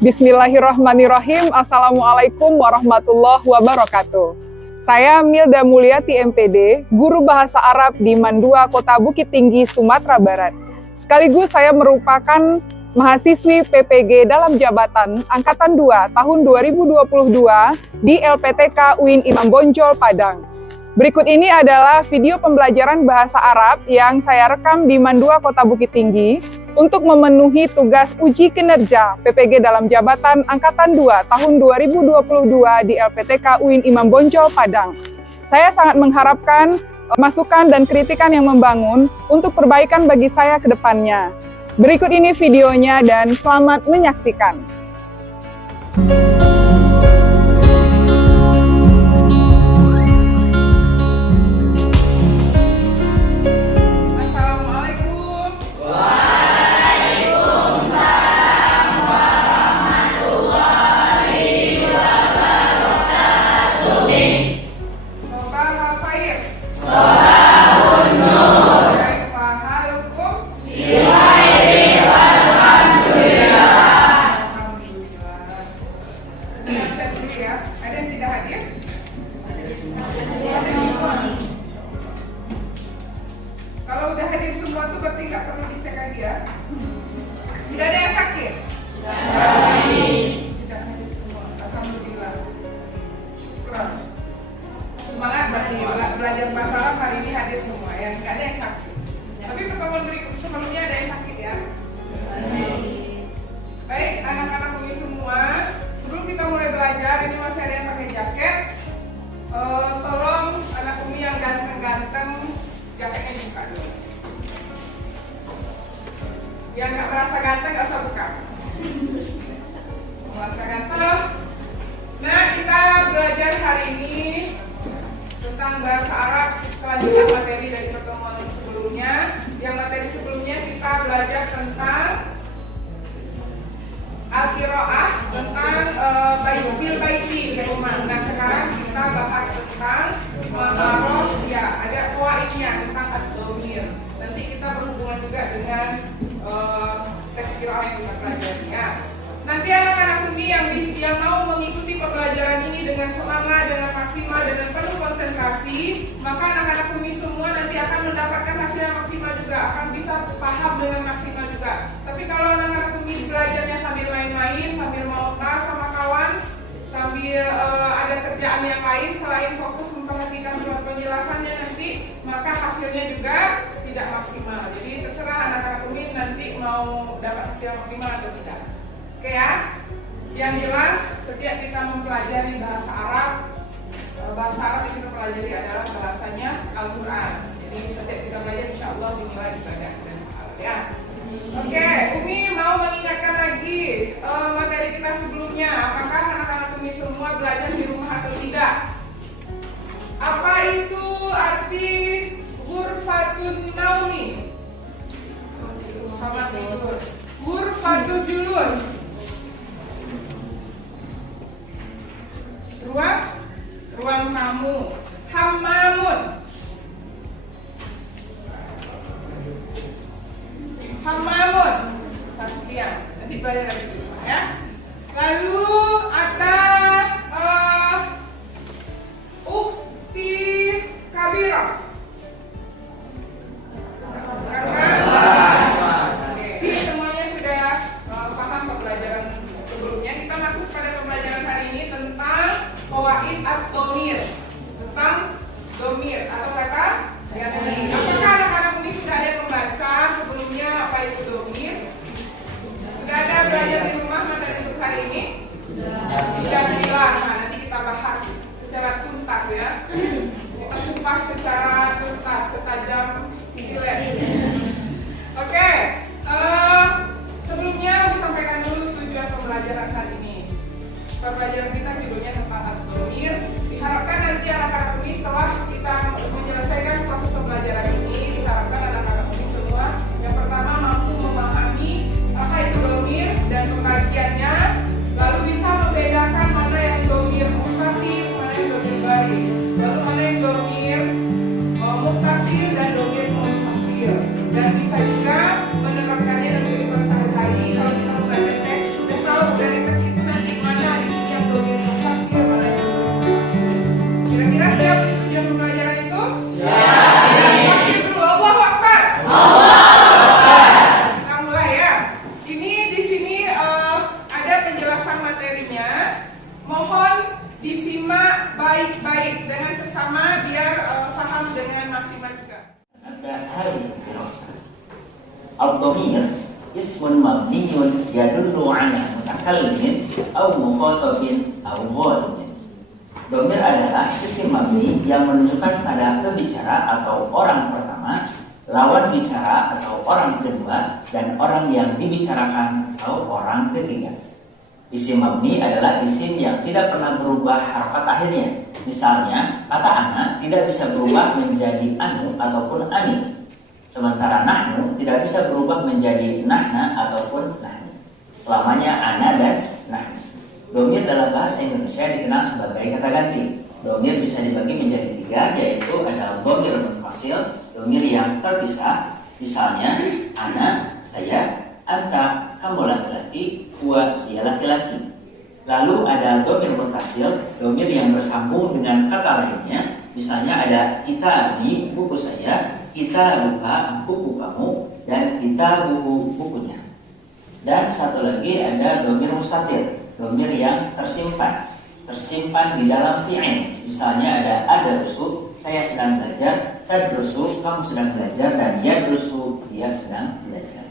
Bismillahirrahmanirrahim. Assalamualaikum warahmatullahi wabarakatuh. Saya Milda Mulyati MPD, guru bahasa Arab di Mandua, Kota Bukit Tinggi, Sumatera Barat. Sekaligus saya merupakan mahasiswi PPG dalam jabatan Angkatan 2 tahun 2022 di LPTK UIN Imam Bonjol, Padang. Berikut ini adalah video pembelajaran bahasa Arab yang saya rekam di Mandua, Kota Bukit Tinggi untuk memenuhi tugas uji kinerja PPG dalam jabatan Angkatan 2 tahun 2022 di LPTK UIN Imam Bonjol, Padang. Saya sangat mengharapkan masukan dan kritikan yang membangun untuk perbaikan bagi saya ke depannya. Berikut ini videonya dan selamat menyaksikan. Kalau udah hadir semua tuh berarti nggak perlu dicek lagi ya. Tidak ada yang sakit? Tidak hadir semua. Alhamdulillah. Syukur. Semangat berarti belajar bahasa Arab hari ini hadir semua ya. Nggak ada yang sakit. Tapi pertemuan berikut sebelumnya ada yang sakit ya. Baik, anak-anak Umi semua. Sebelum kita mulai belajar, ini masih ada yang pakai jaket. Tolong anak Umi yang ganteng-ganteng jaketnya dibuka dulu. Biar nggak merasa ganteng, nggak usah buka. Merasa ganteng. Nah, kita belajar hari ini tentang bahasa Arab. Selanjutnya materi dari pertemuan sebelumnya. Yang materi sebelumnya kita belajar tentang Al-Qiraah, tentang fil baiti di rumah. Nah, sekarang kita bahas tentang maharah, ya, ada qawaidnya tentang ad-dhamir. Nanti kita berhubungan juga dengan teks qiraah yang kita pelajari ya. Nanti anak-anak Umi yang mau mengikuti pembelajaran ini dengan semangat, dengan maksimal, dengan penuh konsentrasi, maka anak-anak Umi semua nanti akan mendapatkan hasil yang maksimal juga, akan bisa paham dengan maksimal juga. Tapi kalau anak-anak Umi belajarnya sambil main-main, sambil mau tas sama kawan, sambil ada kerjaan yang lain selain fokus memperhatikan penjelasannya nanti, maka hasilnya juga tidak maksimal. Jadi terserah anak-anak Umi nanti mau dapat hasil maksimal atau tidak. Oke ya? Yang jelas setiap kita mempelajari bahasa Arab yang kita pelajari adalah bahasanya Al-Quran. Jadi setiap kita belajar insya Allah dinilai ibadah dan pahala ya. Oke, Umi mau mengingatkan lagi materi kita sebelumnya. Apakah anak-anak Umi semua belajar di rumah atau tidak? Apa itu arti ghurfatun naumi? Sama tidur. Ghurfatul julus. Ruang tamu. Hammamun. Hammamun. Satian. Nanti belajar lagi di rumah ya. Lalu ada ukhti kabirah. Oke, semuanya sudah paham pembelajaran sebelumnya. Kita masuk pada pembelajaran hari ini tentang qawaid ad-dhamir, tentang dhamir atau kata ganti. Apakah anak-anak ini sudah ada yang membaca sebelumnya apa itu dhamir? Sudah ada belajar di rumah materi untuk hari ini? Sudah. Nah, nanti kita bahas secara tuntas ya. Kita kupas secara tuntas, setajam silet. Oke, sebelumnya aku sampaikan dulu tujuan pembelajaran hari ini. Pembelajaran kita judulnya tentang ad-dhamir. Diharapkan nanti anak-anak ini setelah kita menyelesaikan proses pembelajaran ini, diharapkan anak-anak ini semua yang pertama mampu memahami apa itu dhamir dan pembagiannya, lalu bisa membedakan mana yang dhamir mustatir, mana yang dhamir baris, lalu mana yang dhamir mustatir dan dhamir munfasil, dan bisa juga menerapkannya dalam kehidupan sehari-hari. Kalau kita membaca teks, sudah tahu dari teks Baik, dengan seksama biar paham dengan maksimal juga. Ada hari dirasa. Al-dhamir ismun mabniyun yadullu ala mutakallimin aw mukhatabin aw ghaibin. Dhamir adalah isim mabni yang menunjukkan pada pembicara atau orang pertama, lawan bicara atau orang kedua, dan orang yang dibicarakan atau orang ketiga. Isim mabni adalah isim yang tidak pernah berubah harokat akhirnya. Misalnya, kata ana tidak bisa berubah menjadi anu ataupun ani. Sementara nahnu tidak bisa berubah menjadi nahna ataupun nahni. Selamanya ana dan nahnu. Dhamir dalam bahasa Indonesia dikenal sebagai kata ganti. Dhamir bisa dibagi menjadi tiga, yaitu ada dhamir munfasil, dhamir yang terpisah. Misalnya, ana, saya, anta, kamu laki-laki, huwa, dia laki-laki. Lalu ada dhamir muttasil, dhamir yang bersambung dengan kata lainnya. Misalnya ada kita di buku saya, kita buka buku kamu, dan kita buku bukunya. Dan satu lagi ada dhamir mustatir, dhamir yang tersimpan di dalam fi'il. Misalnya ada rusu, saya sedang belajar, tadrusu, kamu sedang belajar, dan yadrusu, dia sedang belajar.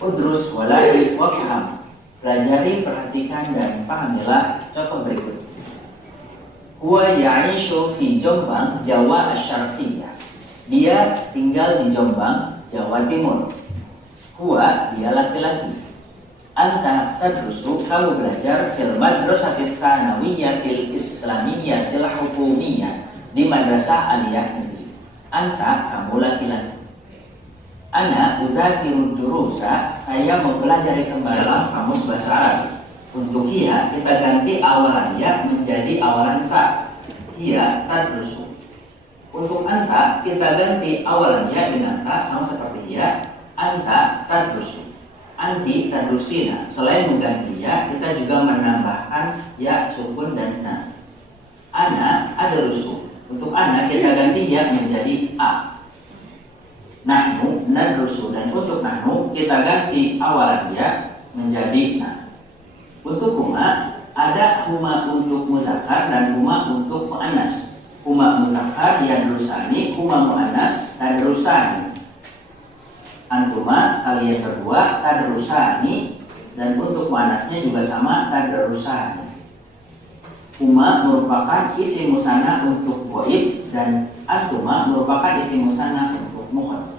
Udrus walahis wafham, pelajari, perhatikan, dan pahamilah. Contoh berikut. Huwa ya'ishu fi Jombang, Jawa Asy-Syarqiyyah. Dia tinggal di Jombang, Jawa Timur. Huwa, dia laki-laki. Anta tadrusu, kamu belajar fil madrasatis tsanawiyyatil islamiyyatil hukumiyyah, di madrasah aliyah negeri. Anta, kamu laki-laki. Ana uzakiru durusa, saya mempelajari kembali kamus bahasa Arab. Untuk hiya kita ganti awalan ya menjadi awalan ta. Hiya tadrusu. Untuk anta kita ganti awalannya dengan ta sama seperti hiya. Anta tadrusu. Anti tadrusina. Selain mengganti ya, kita juga menambahkan ya, sukun dan na. Ana adrusu. Untuk ana kita ganti ya menjadi a. Nahnu nadrusu, dan untuk nahnu kita ganti awalan ya menjadi na. Untuk huma ada huma untuk muzakkar dan huma untuk muannas. Huma muzakkar yadrusani, huma muannas tadrusani. Antuma kalian berdua tadrusani, dan untuk muannasnya juga sama tadrusani. Huma merupakan isim musanna untuk ghaib dan antuma merupakan isim musanna untuk mufrad.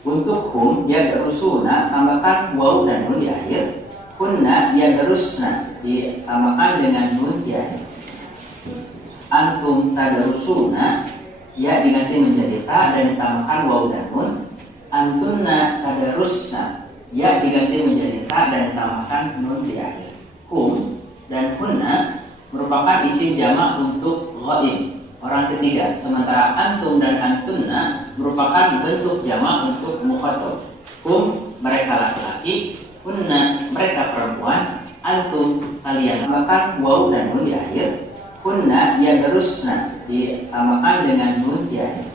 Untuk hum yadrusuna tambahkan waw dan nun di akhir. Kunna yadrusna ditambahkan dengan nun di akhir. Antum tadrusuna ya diganti menjadi ta dan ditambahkan waw dan nun. Antunna tadrusna ya diganti menjadi ta dan ditambahkan nun di akhir. Hum dan hunna merupakan isim jamak untuk ghaib, orang ketiga. Sementara antum dan antunna merupakan bentuk jamak untuk mukhatab. Hum mereka laki-laki, hunna mereka perempuan, antum kalian. Tambahkan waw dan nun di akhir. Hunna yadrusna ditambahkan dengan nun di akhir.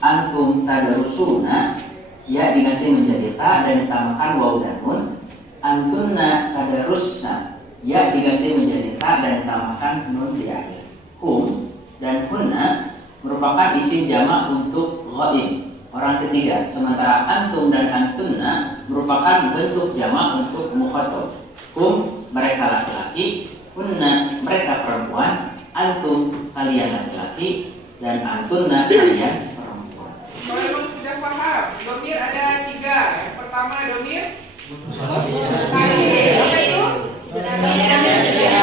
Antum tadrusuna ya diganti menjadi ta dan ditambahkan waw dan nun. Antunna tadrusna ya diganti menjadi ta dan ditambahkan nun di akhir. Hum dan hunna merupakan isim jamak untuk ghaib, orang ketiga. Sementara antum dan antunna merupakan bentuk jamak untuk mukhatab. Hum mereka laki-laki, hunna mereka perempuan, antum kalian laki-laki, dan antunna kalian perempuan. Kalau memang sudah paham, dhamir ada tiga. Yang pertama dhamir apa itu? Tidak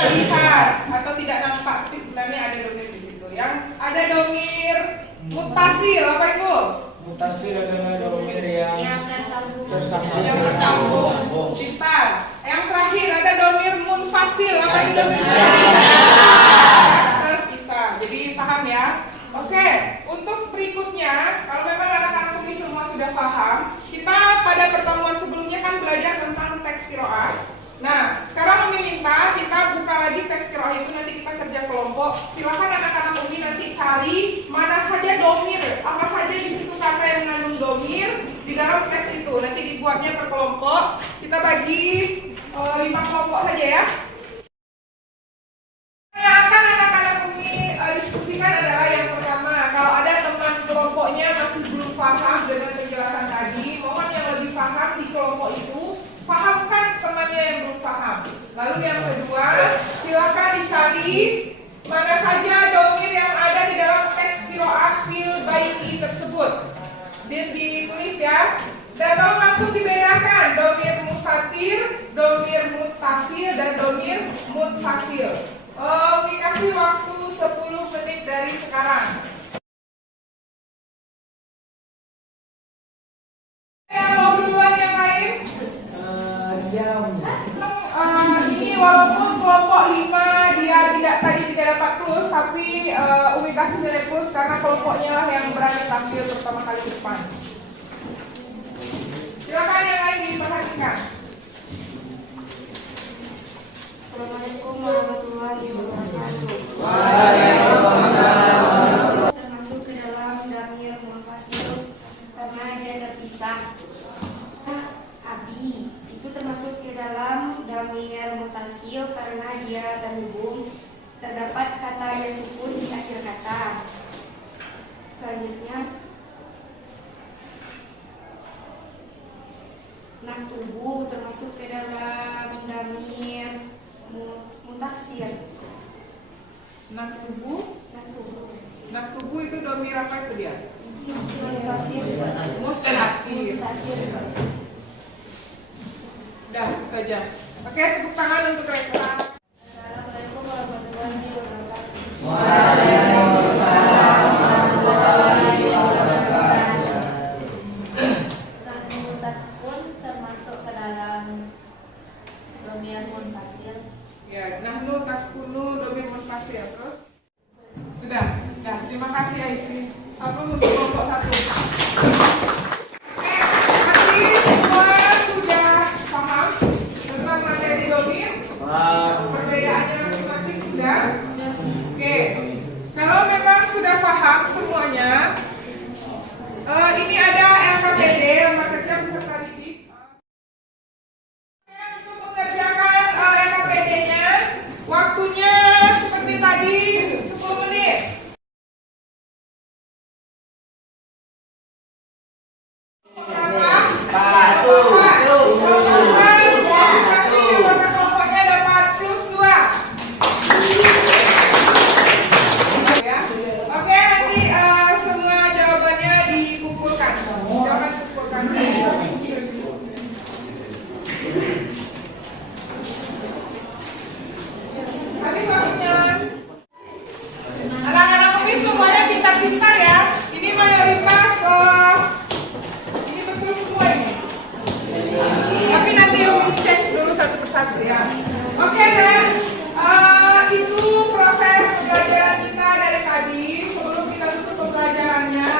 terlihat atau tidak nampak, tapi sebenarnya ada dhamir di situ. Yang ada dhamir muttasil, apa itu? Muttasil adalah dhamir yang tersambung. Yang bersambung. Cinta. Yang terakhir ada dhamir munfasil, apa itu dhamir terpisah. Jadi paham ya? Oke, untuk berikutnya, kalau memang anak-anak ini semua sudah paham, kita pada pertemuan sebelumnya kan belajar tentang teks qiraah. Nah, sekarang Umi minta kita buka lagi teks qiraah itu, nanti kita kerja kelompok. Silakan anak-anak Umi nanti cari mana saja dhamir, apa saja di situ kata yang mengandung dhamir di dalam teks itu. Nanti dibuatnya per kelompok. Kita bagi 5 kelompok saja ya. cari mana saja domir yang ada di dalam teks qiraat fil baiti tersebut. Ditulis ya. Dan tolong langsung dibedakan domir mustatir, domir muttasil, dan domir munfasil. Dikasih waktu 10 menit dari sekarang. Yang mau duluan yang lain? Ini walaupun kelompok 5 dia tidak dapat plus, tapi Umi kasih nilai plus karena kelompoknya lah yang berani tampil pertama kali di depan. Silakan yang lain diperhatikan. Assalamualaikum warahmatullahi wabarakatuh. Termasuk ke dalam damir munfasil karena dia terpisah. Abi itu termasuk ke dalam damir mutasil karena dia terhubung. Terdapat kata ya sukun di akhir kata. Selanjutnya naktubu termasuk ke dalam damir mutasir. Naktubu itu domir apa itu dia? Mutasir. Mustatir. Dah, itu aja. Oke, tepuk tangan untuk mereka. Assalamualaikum warahmatullahi wabarakatuh. Taskun termasuk ke dalam domir munfasil. Ya, nahnu taskunu domir munfasil. Terus? Sudah. Ya, terima kasih Aisyah. Aku untuk kelompok 1. Masih semua sudah paham tentang materi domir? Perbedaannya masing-masing sudah? Oke. Kalau memang sudah paham semuanya, ini ada LKPD, lembar kerja peserta didik. Untuk mengerjakan LKPD-nya, waktunya seperti tadi 10 menit. Kelompoknya dapat plus 2. Oke, nanti semua jawabannya dikumpulkan. Jangan kumpulkan. Habis waktunya. Anak-anak Umi semuanya pintar-pintar ya. Ini mayoritas ini betul semua ini. Tapi nanti Umi cek dulu satu persatu ya. Oke dan itu proses pembelajaran kita dari tadi. Sebelum kita tutup pembelajarannya,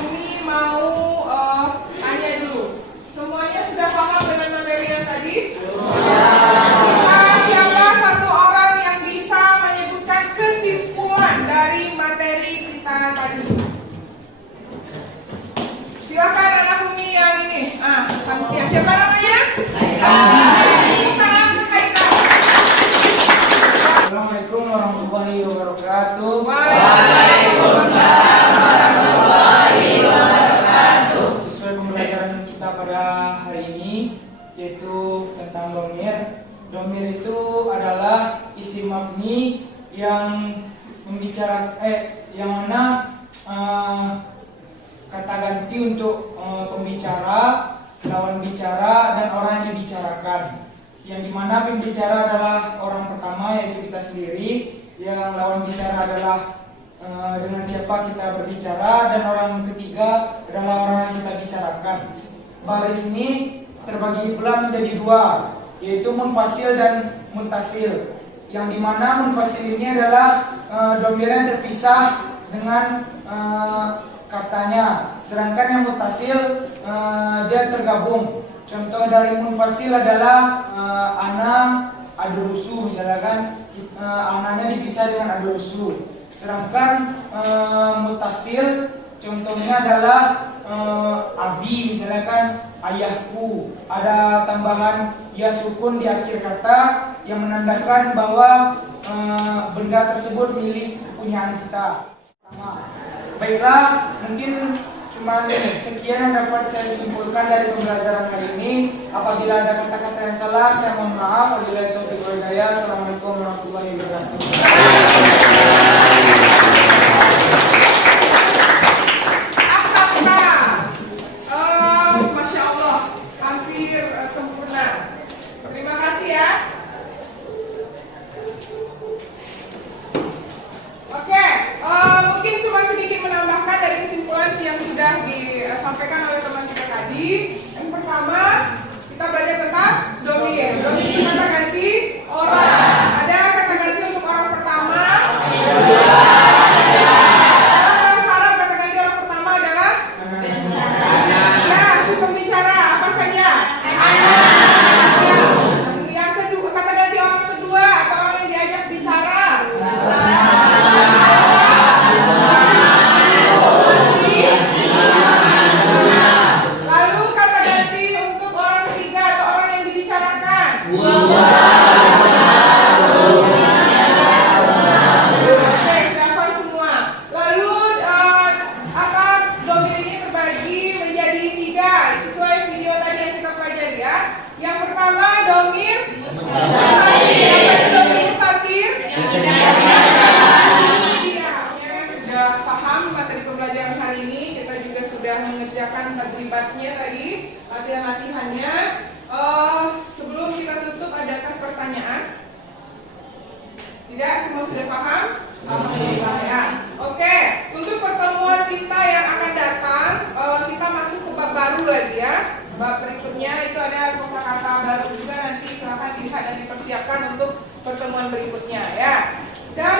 Umi mau tanya dulu. Semuanya sudah paham dengan materi yang tadi? Siapa satu orang yang bisa menyebutkan kesimpulan dari materi kita tadi? Silakan anak Umi yang ini. Siapa namanya? Assalamualaikum warahmatullahi wabarakatuh. Sesuai pembelajaran kita pada hari ini, yaitu tentang domir. Domir itu adalah isim mabni yang yang mana kata ganti untuk pembicara, lawan bicara, dan orang yang dibicarakan. Yang dimana pembicara adalah orang pertama yaitu kita sendiri, yang lawan bicara adalah dengan siapa kita berbicara, dan orang ketiga adalah orang yang kita bicarakan. Baris ini terbagi pula menjadi 2, yaitu munfasil dan muntasil. Yang dimana munfasil ini adalah domir yang terpisah dengan katanya, sedangkan yang mutasil dia tergabung. Contoh dari munfasil adalah ana adrusu, misalkan ananya dipisah dengan adrusu. Sedangkan mutasil contohnya adalah abi, misalkan ayahku. Ada tambahan ya sukun di akhir kata yang menandakan bahwa benda tersebut milik kepunyaan kita. Baiklah, mungkin Cuman sekian yang dapat saya simpulkan dari pembelajaran hari ini. Apabila ada kata-kata yang salah, saya mohon maaf. Wabillahi taufiq wal hidayah. Assalamualaikum warahmatullahi wabarakatuh. Aksara. Masya Allah, hampir sempurna. Terima kasih ya. Oke, mungkin cuma sedikit menambahkan dari kesimpulan yang sudah disampaikan oleh teman kita tadi. Yang pertama, kita belajar tentang domir. Domir itu kata ganti orang. Ada kata ganti untuk orang pertama. Dalam bahasa Arab kata ganti orang pertama adalah ya, si pembicara. Apa saja? Ya. Yang kedua, kata ganti orang kedua atau orang yang diajak bicara. Lalu kata ganti untuk orang ketiga atau orang yang dibicarakan. Oke, sudah hafal semua. Lalu domir ini terbagi menjadi 3 sesuai video tadi yang kita pelajari ya. Yang pertama domir mustatir. Ya, sudah paham materi pembelajaran hari ini. Kita juga sudah mengerjakan tadribatnya tadi, latihan-latihannya. Sebelum kita tutup, adakah pertanyaan? Tidak, semua sudah paham? Alhamdulillah ya. Oke, untuk pertemuan kita yang akan datang, kita masuk ke bab baru lagi ya. Bab berikutnya itu ada kosakata baru juga, nanti silahkan dilihat dan dipersiapkan untuk pertemuan berikutnya ya. Dan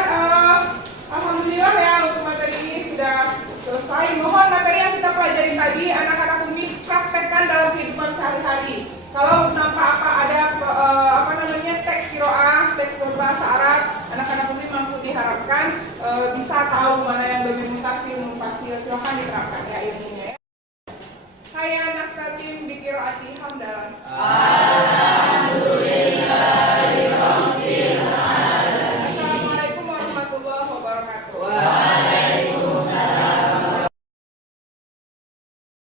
alhamdulillah ya, untuk materi ini sudah selesai. Mohon materi yang kita pelajari tadi anak-anak Umi praktekkan dalam kehidupan sehari-hari. Kalau nampak ada teks qiraah, teks berbahasa Arab, anak-anak Umi mampu diharapkan bisa tahu mana yang domir mutasil, mufasil, silahkan diterapkan ya ilmunya.